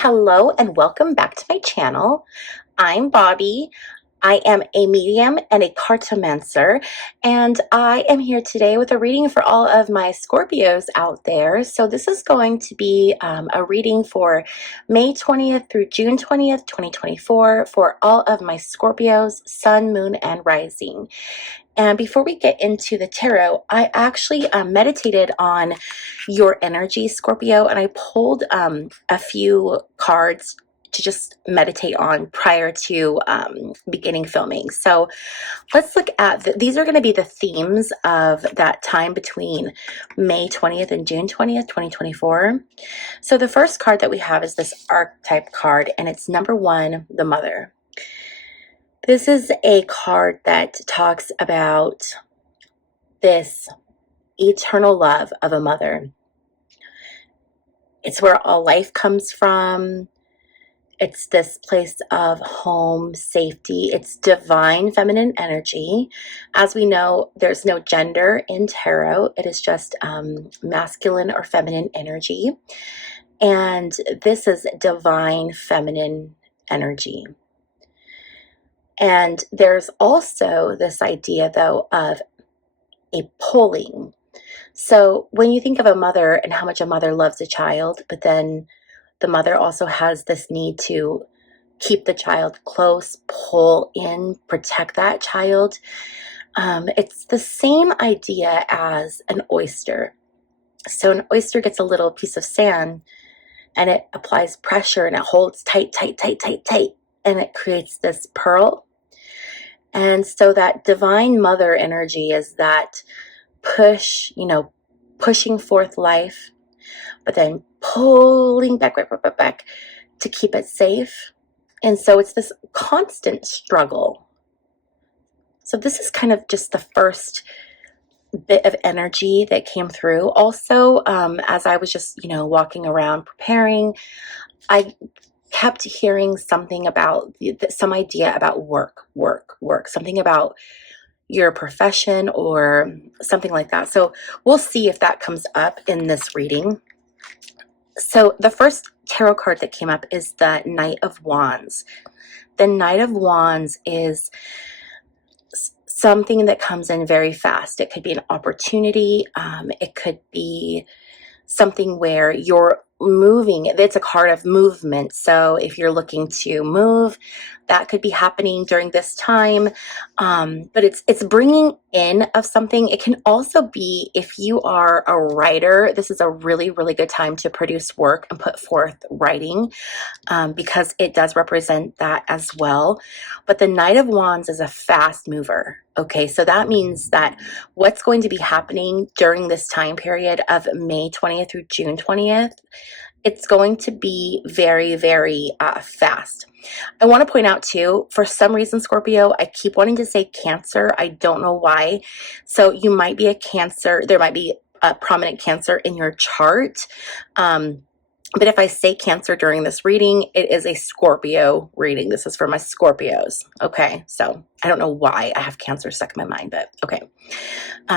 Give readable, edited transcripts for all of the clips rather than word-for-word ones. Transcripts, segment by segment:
Hello and welcome back to my channel. I'm Bobby. I am a medium and a cartomancer, and I am here today with a reading for all of my Scorpios out there. So this is going to be a reading for May 20th through June 20th, 2024 for all of my Scorpios, Sun, Moon, and Rising. And before we get into the tarot, I actually meditated on your energy, Scorpio, and I pulled a few cards to just meditate on prior to beginning filming. So let's look at, these are going to be the themes of that time between May 20th and June 20th, 2024. So the first card that we have is this archetype card, and it's number 1, the Mother. This is a card that talks about this eternal love of a mother. It's where all life comes from. It's this place of home, safety. It's divine feminine energy. As we know, there's no gender in tarot. It is just masculine or feminine energy. And this is divine feminine energy. And there's also this idea, though, of a pulling. So when you think of a mother and how much a mother loves a child, but then the mother also has this need to keep the child close, pull in, protect that child. It's the same idea as an oyster. So an oyster gets a little piece of sand and it applies pressure and it holds tight, tight, tight, tight, tight, and it creates this pearl. And so that divine mother energy is that push, pushing forth life, but then pulling back to keep it safe. And so it's this constant struggle. So this is kind of just the first bit of energy that came through. Also, as I was just, walking around preparing, I kept hearing something about some idea about work, something about your profession or something like that. So we'll see if that comes up in this reading. So the first tarot card that came up is the Knight of Wands. The Knight of Wands is something that comes in very fast. It could be an opportunity. It could be something where you're moving. It's a card of movement. So if you're looking to move, that could be happening during this time. But it's bringing in of something. It can also be, if you are a writer, this is a really, really good time to produce work and put forth writing, because it does represent that as well. But the Knight of Wands is a fast mover. Okay, so that means that what's going to be happening during this time period of May 20th through June 20th, it's going to be very, very fast. I want to point out too, for some reason, Scorpio, I keep wanting to say Cancer. I don't know why. So you might be a Cancer. There might be a prominent Cancer in your chart. But if I say Cancer during this reading, it is a Scorpio reading. This is for my Scorpios. Okay, so I don't know why I have Cancer stuck in my mind, but okay.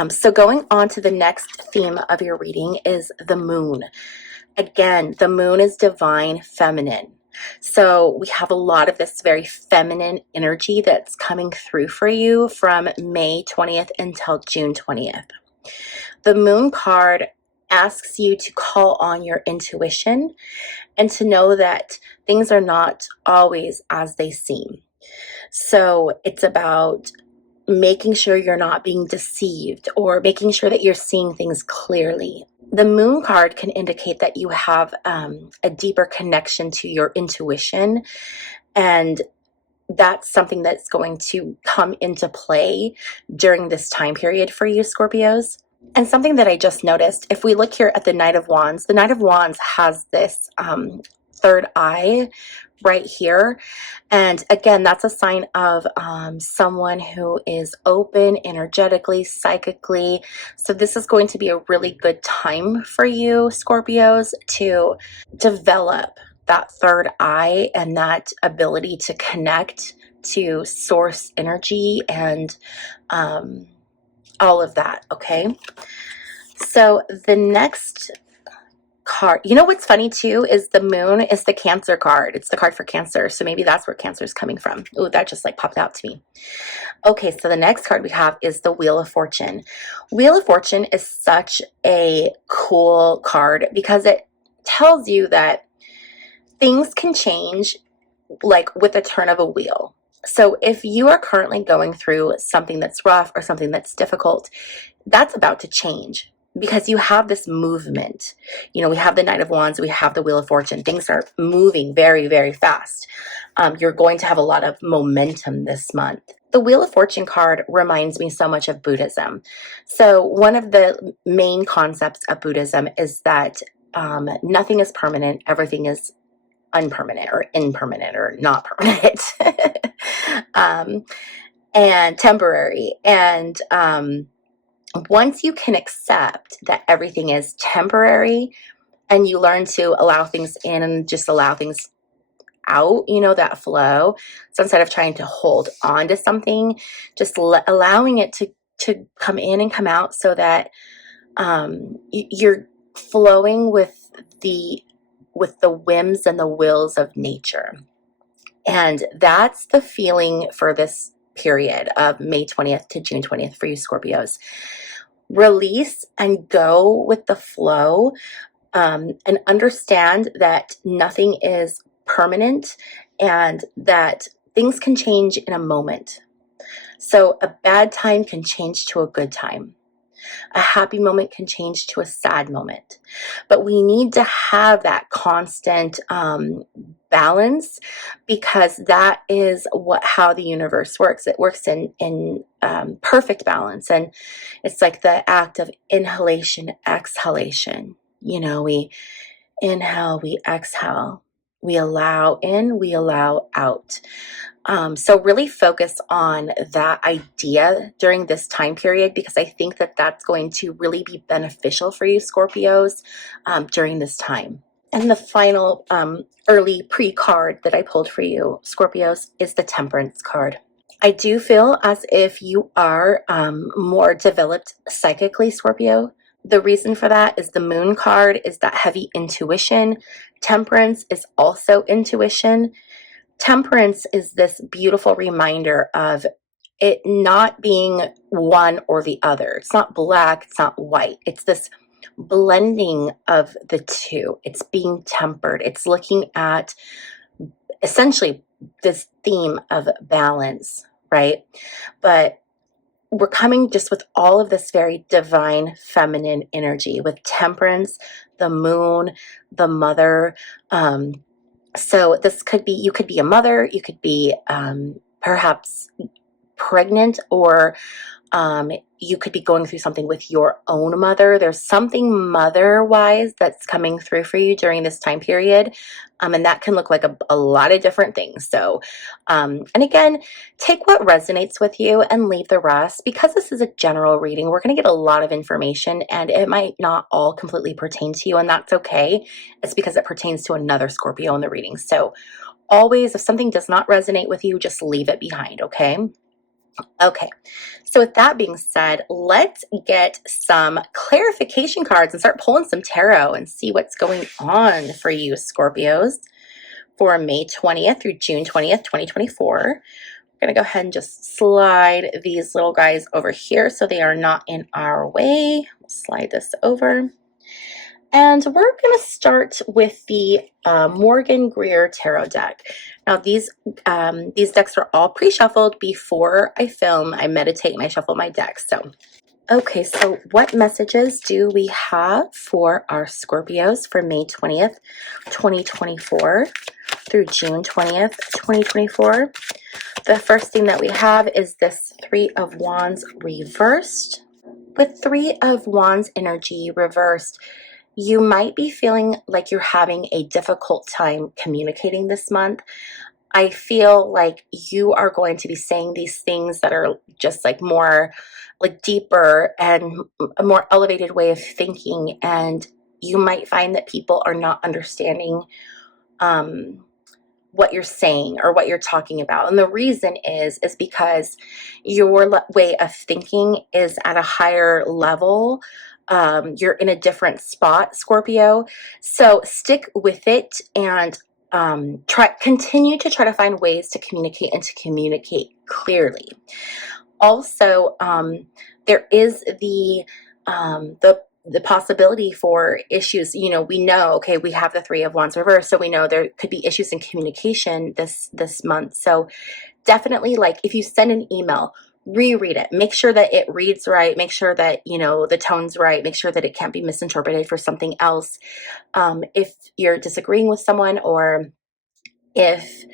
So going on to the next theme of your reading is the Moon. Again, the Moon is divine feminine. So we have a lot of this very feminine energy that's coming through for you from May 20th until June 20th. The Moon card asks you to call on your intuition and to know that things are not always as they seem. So it's about making sure you're not being deceived or making sure that you're seeing things clearly. The Moon card can indicate that you have a deeper connection to your intuition, and that's something that's going to come into play during this time period for you, Scorpios. And something that I just noticed, if we look here at the Knight of Wands, the Knight of Wands has this third eye right here. And again, that's a sign of someone who is open energetically, psychically. So this is going to be a really good time for you, Scorpios, to develop that third eye and that ability to connect to source energy and all of that, okay? So the next card. You know what's funny too is the moon is the Cancer card. It's the card for Cancer. So maybe that's where Cancer is coming from. Oh, that just like popped out to me. Okay, so the next card we have is the Wheel of Fortune. Wheel of Fortune is such a cool card because it tells you that things can change like with a turn of a wheel. So if you are currently going through something that's rough or something that's difficult, that's about to change because you have this movement. You know, we have the Knight of Wands, we have the Wheel of Fortune. Things are moving very, very fast. You're going to have a lot of momentum this month. The Wheel of Fortune card reminds me so much of Buddhism. So one of the main concepts of Buddhism is that nothing is permanent, everything is unpermanent or impermanent or not permanent and temporary. And once you can accept that everything is temporary and you learn to allow things in and just allow things out, you know, that flow. So instead of trying to hold on to something, just allowing it to come in and come out so that you're flowing with the whims and the wills of nature. And that's the feeling for this period of May 20th to June 20th for you Scorpios. Release and go with the flow, and understand that nothing is permanent and that things can change in a moment. So a bad time can change to a good time. A happy moment can change to a sad moment. But we need to have that constant balance because that is how the universe works. It works in perfect balance. And it's like the act of inhalation, exhalation. You know, we inhale, we exhale. We allow in, we allow out. So really focus on that idea during this time period because I think that that's going to really be beneficial for you Scorpios during this time. And the final early pre-card that I pulled for you Scorpios is the Temperance card. I do feel as if you are more developed psychically, Scorpio. The reason for that is the Moon card is that heavy intuition. Temperance is also intuition. Temperance is this beautiful reminder of it not being one or the other. It's not black, it's not white. It's this blending of the two. It's being tempered. It's looking at essentially this theme of balance, right? But we're coming just with all of this very divine feminine energy with temperance, the moon, the mother. So this could be, you could be a mother, you could be perhaps pregnant, or you could be going through something with your own mother. There's something mother-wise that's coming through for you during this time period. And that can look like a lot of different things. So, and again, take what resonates with you and leave the rest. Because this is a general reading, we're going to get a lot of information and it might not all completely pertain to you, and that's okay. It's because it pertains to another Scorpio in the reading. So always, if something does not resonate with you, just leave it behind, okay? Okay, so with that being said, let's get some clarification cards and start pulling some tarot and see what's going on for you Scorpios for May 20th through June 20th, 2024. We're going to go ahead and just slide these little guys over here so they are not in our way. We'll slide this over. And we're going to start with the Morgan Greer Tarot deck. Now, these decks are all pre-shuffled before I film. I meditate and I shuffle my decks. So, okay, so what messages do we have for our Scorpios for May 20th, 2024 through June 20th, 2024? The first thing that we have is this Three of Wands reversed. With Three of Wands energy reversed, you might be feeling like you're having a difficult time communicating this month. I feel like you are going to be saying these things that are just like more like deeper and a more elevated way of thinking. And you might find that people are not understanding what you're saying or what you're talking about. And the reason is because your way of thinking is at a higher level you're in a different spot, Scorpio. So stick with it and continue to try to find ways to communicate and to communicate clearly. Also, there is the possibility for issues. We know, okay, we have the Three of Wands reversed, so we know there could be issues in communication this month. So definitely, like, if you send an email, reread it, make sure that it reads right, make sure that the tone's right, make sure that it can't be misinterpreted for something else. If you're disagreeing with someone, or if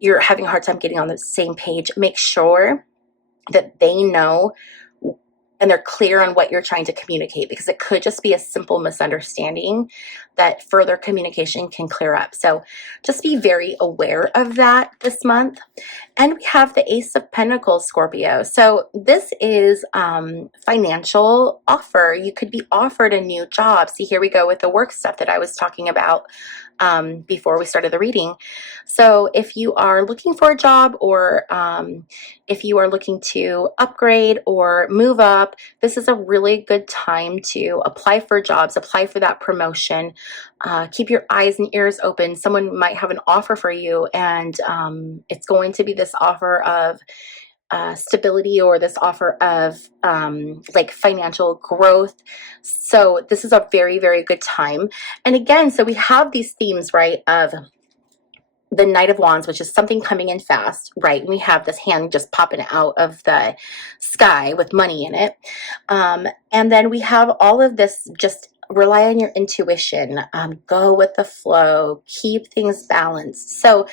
you're having a hard time getting on the same page, make sure that they know and they're clear on what you're trying to communicate, because it could just be a simple misunderstanding that further communication can clear up. So just be very aware of that this month. And we have the Ace of Pentacles, Scorpio. So this is financial offer. You could be offered a new job. See, here we go with the work stuff that I was talking about before we started the reading. So if you are looking for a job, or if you are looking to upgrade or move up, this is a really good time to apply for jobs, apply for that promotion. Keep your eyes and ears open. Someone might have an offer for you, and it's going to be this offer of stability, or this offer of like financial growth. So this is a very, very good time. And again, so we have these themes, right, of the Knight of Wands, which is something coming in fast, right? And we have this hand just popping out of the sky with money in it. And then we have all of this, just rely on your intuition, go with the flow, keep things balanced. So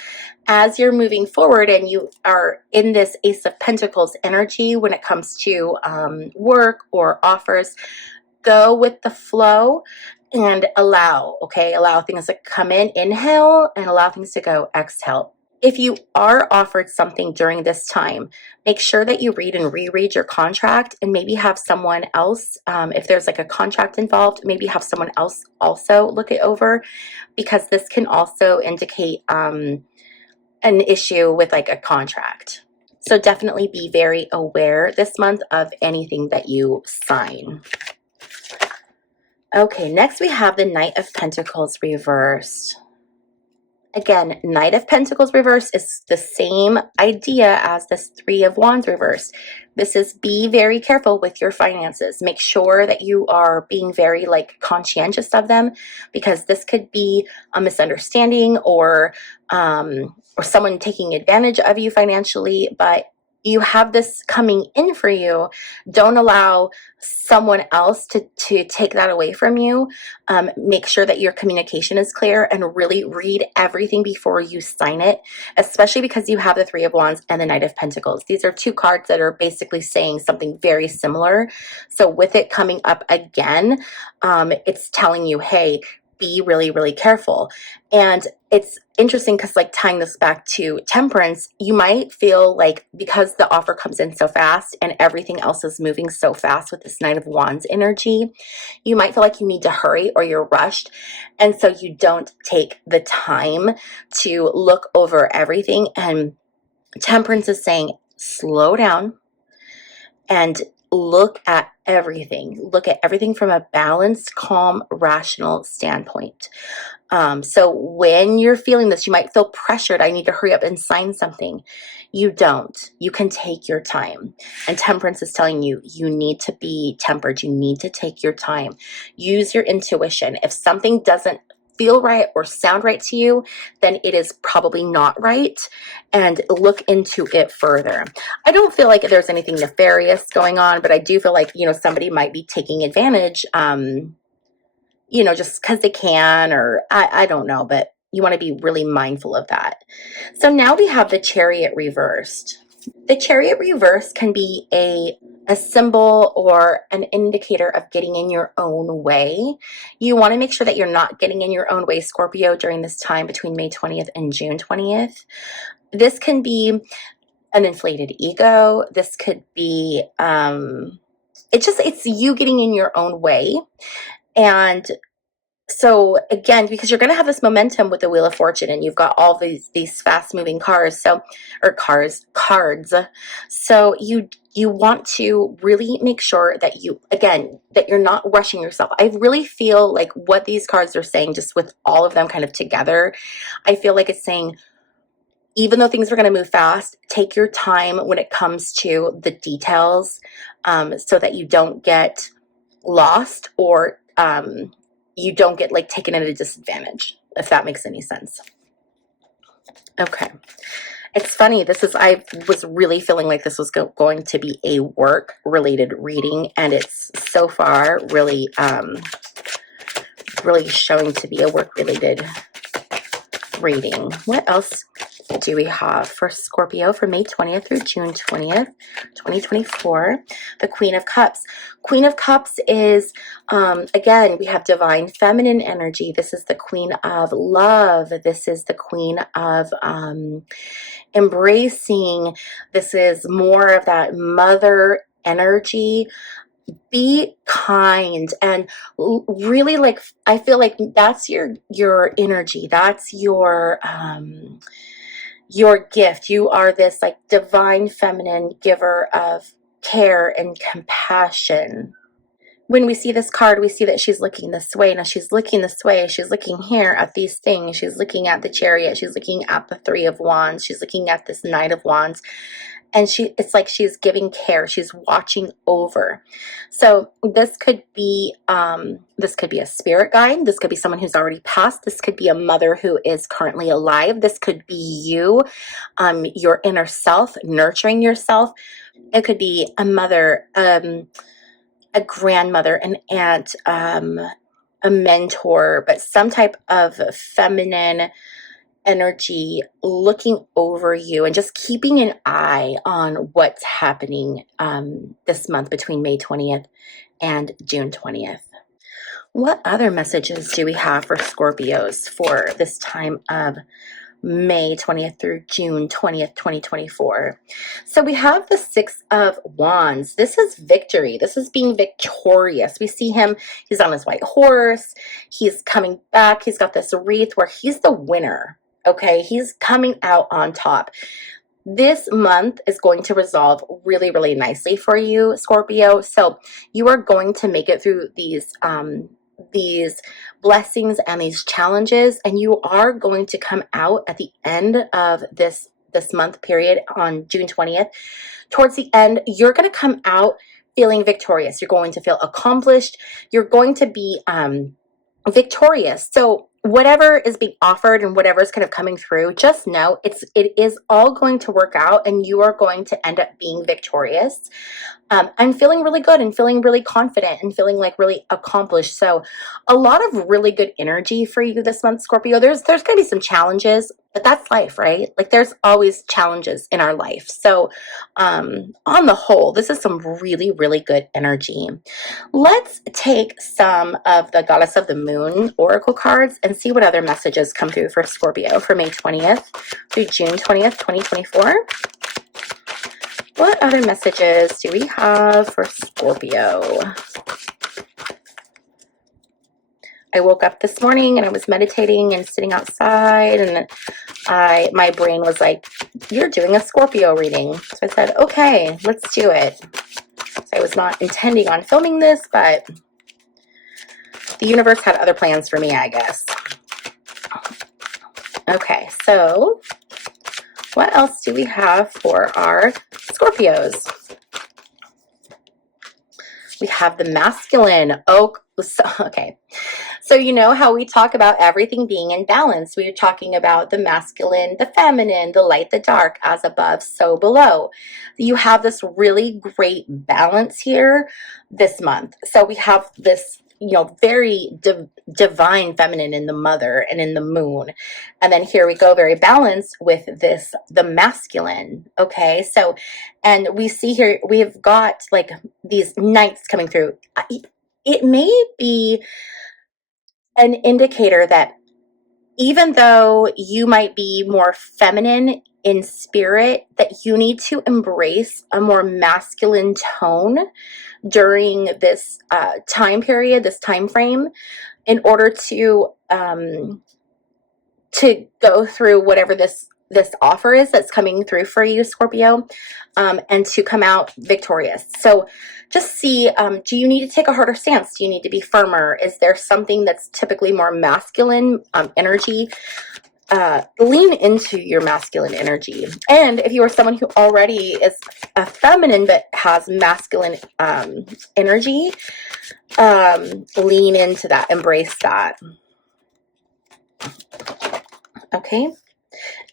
as you're moving forward and you are in this Ace of Pentacles energy when it comes to work or offers, go with the flow and allow things to come in, inhale, and allow things to go, exhale. If you are offered something during this time, make sure that you read and reread your contract, and maybe have someone else, if there's like a contract involved, maybe have someone else also look it over, because this can also indicate an issue with like a contract. So definitely be very aware this month of anything that you sign. Okay, next we have the Knight of Pentacles reversed. Again, Knight of Pentacles reversed is the same idea as this Three of Wands reversed. This is, be very careful with your finances. Make sure that you are being very conscientious of them, because this could be a misunderstanding, or someone taking advantage of you financially. But you have this coming in for you. Don't allow someone else to take that away from you. Make sure that your communication is clear, and really read everything before you sign it, especially because you have the Three of Wands and the Knight of Pentacles. These are two cards that are basically saying something very similar. So with it coming up again, it's telling you, hey, be really, really careful. And it's interesting because, tying this back to Temperance, you might feel like, because the offer comes in so fast and everything else is moving so fast with this Knight of Wands energy, you might feel like you need to hurry, or you're rushed. And so you don't take the time to look over everything. And Temperance is saying, slow down and look at everything. Look at everything from a balanced, calm, rational standpoint. So when you're feeling this, you might feel pressured. I need to hurry up and sign something. You don't. You can take your time. And Temperance is telling you, you need to be tempered. You need to take your time. Use your intuition. If something doesn't feel right or sound right to you, then it is probably not right, and look into it further. I don't feel like there's anything nefarious going on, but I do feel like, somebody might be taking advantage, just because they can, or I don't know, but you want to be really mindful of that. So now we have the Chariot reversed. The Chariot reverse can be a symbol or an indicator of getting in your own way. You want to make sure that you're not getting in your own way, Scorpio, during this time between May 20th and June 20th. This can be an inflated ego. This could be, it's you getting in your own way. And So again, because you're going to have this momentum with the Wheel of Fortune, and you've got all these fast moving cars, so, or cards. So you want to really make sure that that you're not rushing yourself. I really feel like what these cards are saying, just with all of them kind of together, I feel like it's saying, even though things are going to move fast, take your time when it comes to the details, so that you don't get lost, or you don't get like taken at a disadvantage, if that makes any sense. Okay. It's funny. I was really feeling like this was going to be a work related reading, and it's so far really showing to be a work related reading. What else do we have for Scorpio for May 20th through June 20th, 2024? The Queen of Cups. Queen of Cups is, again, we have divine feminine energy. This is the Queen of Love. This is the Queen of embracing. This is more of that mother energy. Be kind, and really, like, I feel like that's your energy. That's your gift. You are this like divine feminine giver of care and compassion. When we see this card, we see that she's looking this way. Now she's looking this way. She's looking here at these things. She's looking at the Chariot. She's looking at the Three of Wands. She's looking at this Knight of Wands. And it's like she's giving care. She's watching over. So this could be a spirit guide. This could be someone who's already passed. This could be a mother who is currently alive. This could be you, your inner self, nurturing yourself. It could be a mother, a grandmother, an aunt, a mentor, but some type of feminine energy looking over you and just keeping an eye on what's happening this month between May 20th and June 20th. What other messages do we have for Scorpios for this time of May 20th through June 20th, 2024. So we have the Six of Wands. This is victory. This is being victorious. We see him, he's on his white horse. He's coming back. He's got this wreath where he's the winner. Okay, he's coming out on top. This month is going to resolve really, really nicely for you, Scorpio. So you are going to make it through these blessings and these challenges, and you are going to come out at the end of this month period on June 20th. Towards the end, you're going to come out feeling victorious. You're going to feel accomplished. You're going to be victorious. So whatever is being offered and whatever is kind of coming through, just know it is all going to work out, and you are going to end up being victorious. I'm feeling really good and feeling really confident and feeling like really accomplished. So a lot of really good energy for you this month, Scorpio. There's going to be some challenges, but that's life, right? Like, there's always challenges in our life. So on the whole, this is some really, really good energy. Let's take some of the Goddess of the Moon Oracle cards and see what other messages come through for Scorpio for May 20th through June 20th, 2024. What other messages do we have for Scorpio? I woke up this morning and I was meditating and sitting outside, and my brain was like, you're doing a Scorpio reading. So I said, okay, let's do it. So I was not intending on filming this, but the universe had other plans for me, I guess. Okay, so what else do we have for our Scorpios? We have the masculine. Okay. So you know how we talk about everything being in balance. We are talking about the masculine, the feminine, the light, the dark, as above, so below. You have this really great balance here this month. So we have this, very divine feminine in the mother and in the moon. And then here we go, very balanced with the masculine. Okay. So, and we see here, we've got like these knights coming through. It may be an indicator that even though you might be more feminine in spirit, that you need to embrace a more masculine tone during this time period, this time frame. in order to go through whatever this offer is that's coming through for you, Scorpio, and to come out victorious. So just see, do you need to take a harder stance? Do you need to be firmer? Is there something that's typically more masculine energy? Lean into your masculine energy. And if you are someone who already is a feminine but has masculine energy, lean into that, embrace that. Okay.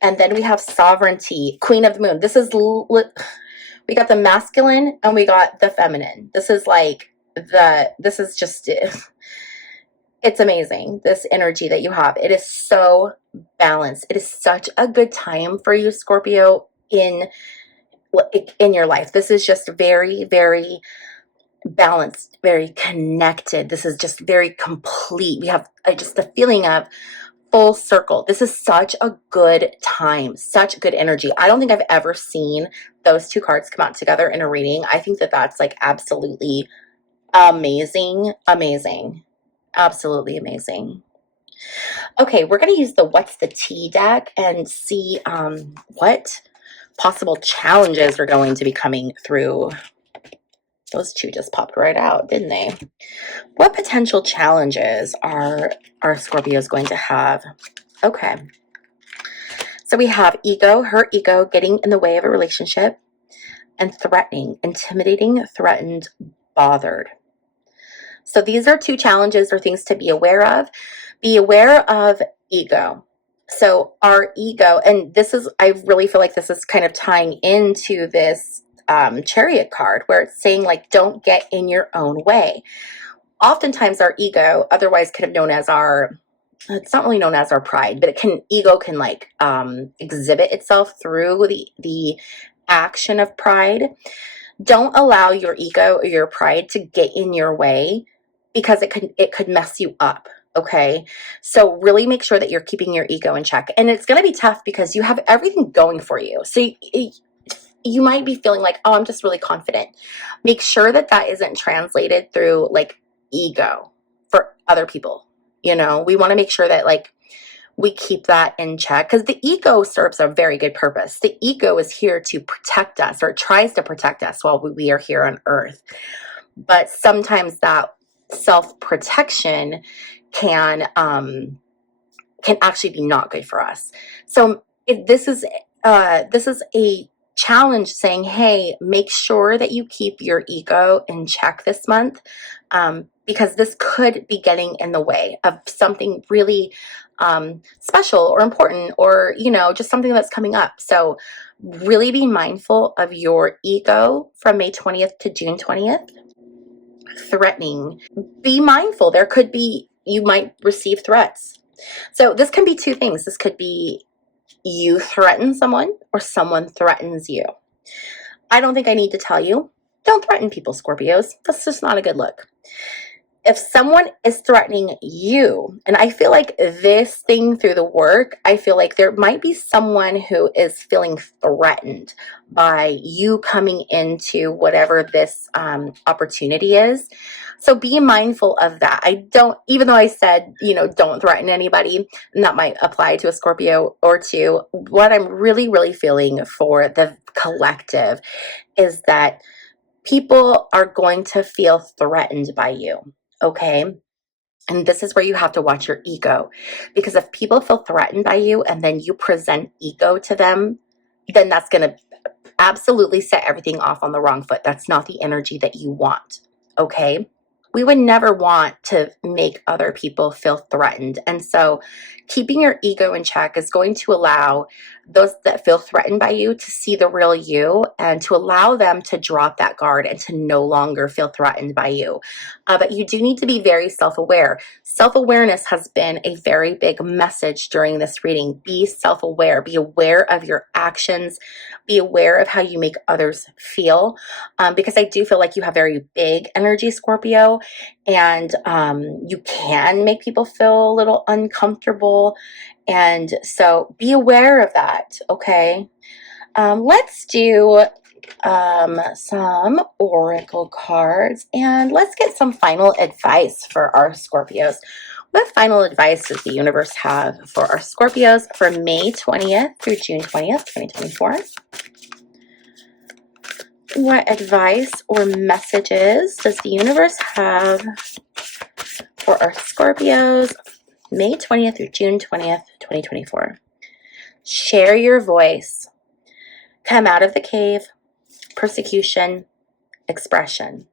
And then we have sovereignty, Queen of the Moon. This is, we got the masculine and we got the feminine. This is like this is just, it's amazing, this energy that you have. It is so balanced. It is such a good time for you, Scorpio, in your life. This is just very, very balanced, very connected. This is just very complete. We have just the feeling of full circle. This is such a good time, such good energy. I don't think I've ever seen those two cards come out together in a reading. I think that that's like absolutely amazing, amazing, absolutely amazing. Okay, we're going to use the What's the Tea deck and see what possible challenges are going to be coming through. Those two just popped right out, didn't they? What potential challenges are our Scorpios going to have? Okay. So we have ego, her ego getting in the way of a relationship, and threatening, intimidating, threatened, bothered. So these are two challenges or things to be aware of. Be aware of ego. So our ego, and this is, I really feel like this is kind of tying into this Chariot card, where it's saying like, don't get in your own way. Oftentimes our ego, otherwise kind of known as our, it's not really known as our pride, but ego can like exhibit itself through the action of pride. Don't allow your ego or your pride to get in your way, because it could mess you up. Okay. So really make sure that you're keeping your ego in check. And it's going to be tough because you have everything going for you. So you might be feeling like, oh, I'm just really confident. Make sure that that isn't translated through like ego for other people. You know, we want to make sure that like we keep that in check, because the ego serves a very good purpose. The ego is here to protect us, or it tries to protect us while we are here on earth. But sometimes that self-protection can actually be not good for us. So this is a challenge saying, hey, make sure that you keep your ego in check this month, because this could be getting in the way of something really special or important, or, you know, just something that's coming up. So really be mindful of your ego from May 20th to June 20th. Threatening. Be mindful. There could be, you might receive threats. So this can be two things. This could be you threaten someone or someone threatens you. I don't think I need to tell you, don't threaten people, Scorpios. That's just not a good look. If someone is threatening you, and I feel like this thing through the work, I feel like there might be someone who is feeling threatened by you coming into whatever this opportunity is. So be mindful of that. Even though I said, you know, don't threaten anybody, and that might apply to a Scorpio or two, what I'm really, really feeling for the collective is that people are going to feel threatened by you. Okay. And this is where you have to watch your ego, because if people feel threatened by you and then you present ego to them, then that's going to absolutely set everything off on the wrong foot. That's not the energy that you want. Okay. We would never want to make other people feel threatened. And so keeping your ego in check is going to allow those that feel threatened by you to see the real you, and to allow them to drop that guard and to no longer feel threatened by you. But you do need to be very self-aware. Self-awareness has been a very big message during this reading. Be self-aware. Be aware of your actions. Be aware of how you make others feel. Because I do feel like you have very big energy, Scorpio, and you can make people feel a little uncomfortable. And so be aware of that, okay? Let's do some oracle cards, and let's get some final advice for our Scorpios. What final advice does the universe have for our Scorpios for May 20th through June 20th, 2024? What advice or messages does the universe have for our Scorpios May 20th through June 20th, 2024? Share your voice. Come out of the cave. Persecution. Expression.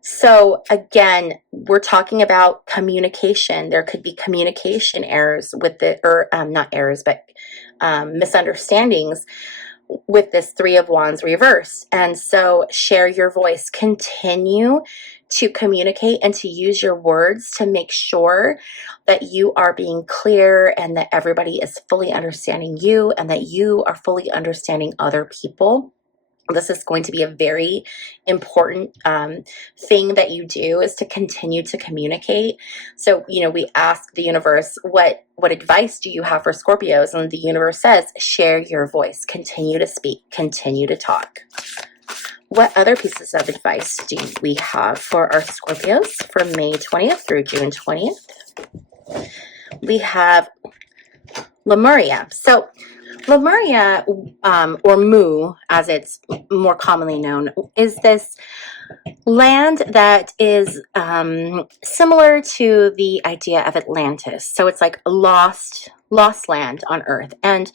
So again, we're talking about communication. There could be communication errors with the, or not errors, but misunderstandings with this Three of Wands reverse. And so share your voice. Continue to communicate and to use your words to make sure that you are being clear and that everybody is fully understanding you and that you are fully understanding other people. This is going to be a very important thing that you do, is to continue to communicate. So, we ask the universe, what advice do you have for Scorpios? And the universe says, share your voice, continue to speak, continue to talk. What other pieces of advice do we have for our Scorpios for May 20th through June 20th? We have Lemuria. So Lemuria, or Mu, as it's more commonly known, is this land that is similar to the idea of Atlantis. So it's like a lost land on Earth. And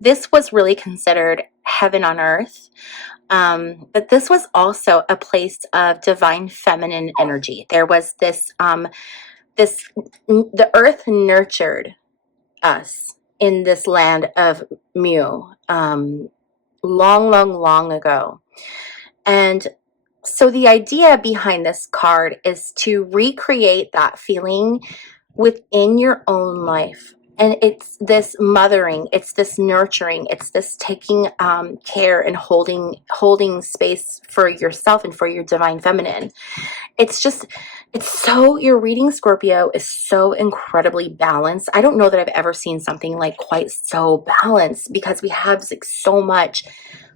this was really considered heaven on Earth. But this was also a place of divine feminine energy. There was this, the Earth nurtured us in this land of Mu, long ago. And so the idea behind this card is to recreate that feeling within your own life. And it's this mothering, it's this nurturing, it's this taking care and holding space for yourself and for your divine feminine. Your reading, Scorpio, is so incredibly balanced. I don't know that I've ever seen something like quite so balanced, because we have like so much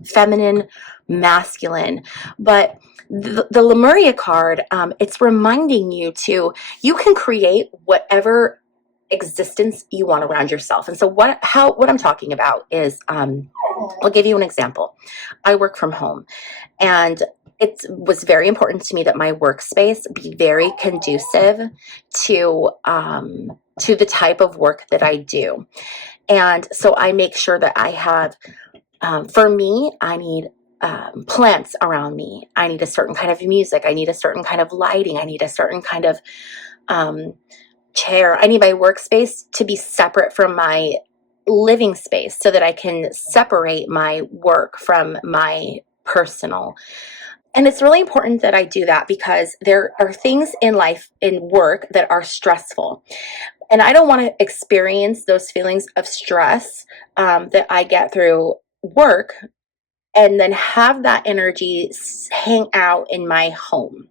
feminine, masculine. But the Lemuria card, it's reminding you you can create whatever existence you want around yourself. And so what I'm talking about is, I'll give you an example. I work from home, and it was very important to me that my workspace be very conducive to the type of work that I do. And so I make sure that I have, for me, I need plants around me. I need a certain kind of music. I need a certain kind of lighting. I need a certain kind of chair. I need my workspace to be separate from my living space so that I can separate my work from my personal. And it's really important that I do that, because there are things in life, in work, that are stressful. And I don't want to experience those feelings of stress that I get through work and then have that energy hang out in my home.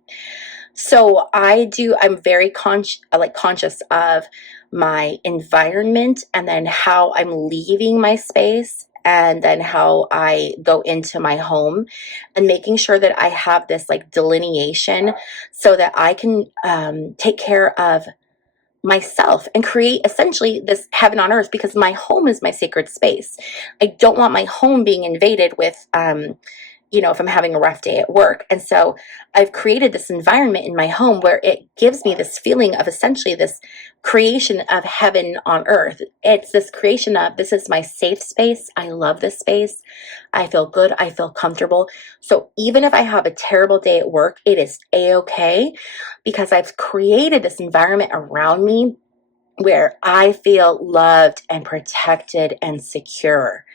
So I'm very conscious of my environment, and then how I'm leaving my space, and then how I go into my home, and making sure that I have this like delineation so that I can take care of myself and create essentially this heaven on earth, because my home is my sacred space. I don't want my home being invaded with if I'm having a rough day at work. And so I've created this environment in my home where it gives me this feeling of essentially this creation of heaven on earth. It's this creation of, this is my safe space. I love this space. I feel good. I feel comfortable. So even if I have a terrible day at work, it is a-okay, because I've created this environment around me where I feel loved and protected and secure.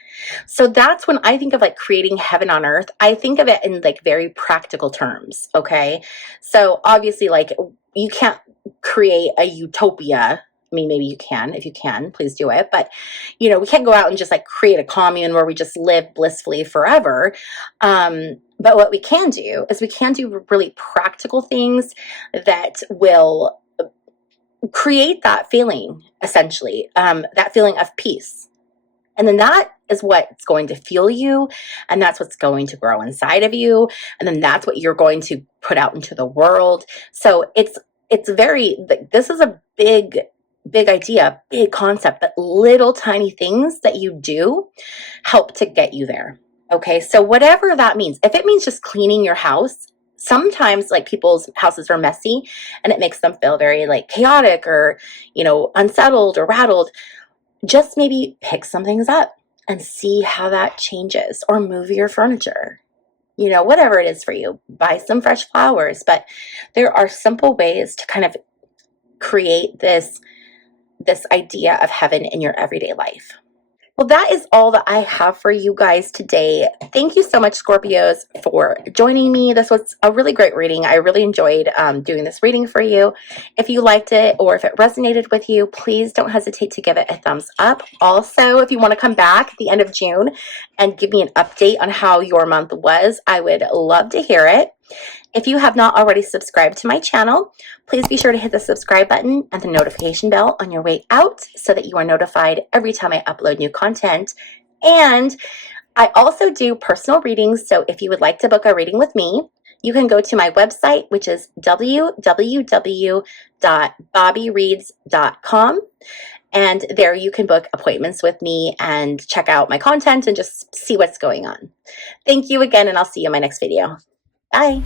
So that's when I think of like creating heaven on earth. I think of it in like very practical terms. Okay. So obviously, like, you can't create a utopia. I mean, maybe you can. If you can, please do it. But, we can't go out and just like create a commune where we just live blissfully forever. But what we can do is we can do really practical things that will create that feeling, essentially, that feeling of peace. And then that is what's going to fuel you, and that's what's going to grow inside of you, and then that's what you're going to put out into the world. So it's it's very, this is a big idea, big concept, but little tiny things that you do help to get you there. Okay, so whatever that means, if it means just cleaning your house, sometimes like people's houses are messy and it makes them feel very like chaotic or, unsettled or rattled. Just maybe pick some things up and see how that changes, or move your furniture. Whatever it is for you, buy some fresh flowers. But there are simple ways to kind of create this idea of heaven in your everyday life. Well, that is all that I have for you guys today. Thank you so much, Scorpios, for joining me. This was a really great reading. I really enjoyed doing this reading for you. If you liked it or if it resonated with you, please don't hesitate to give it a thumbs up. Also, if you want to come back at the end of June and give me an update on how your month was, I would love to hear it. If you have not already subscribed to my channel, please be sure to hit the subscribe button and the notification bell on your way out so that you are notified every time I upload new content. And I also do personal readings, so if you would like to book a reading with me, you can go to my website, which is www.bobbyreads.com. And there you can book appointments with me and check out my content and just see what's going on. Thank you again, and I'll see you in my next video. Bye.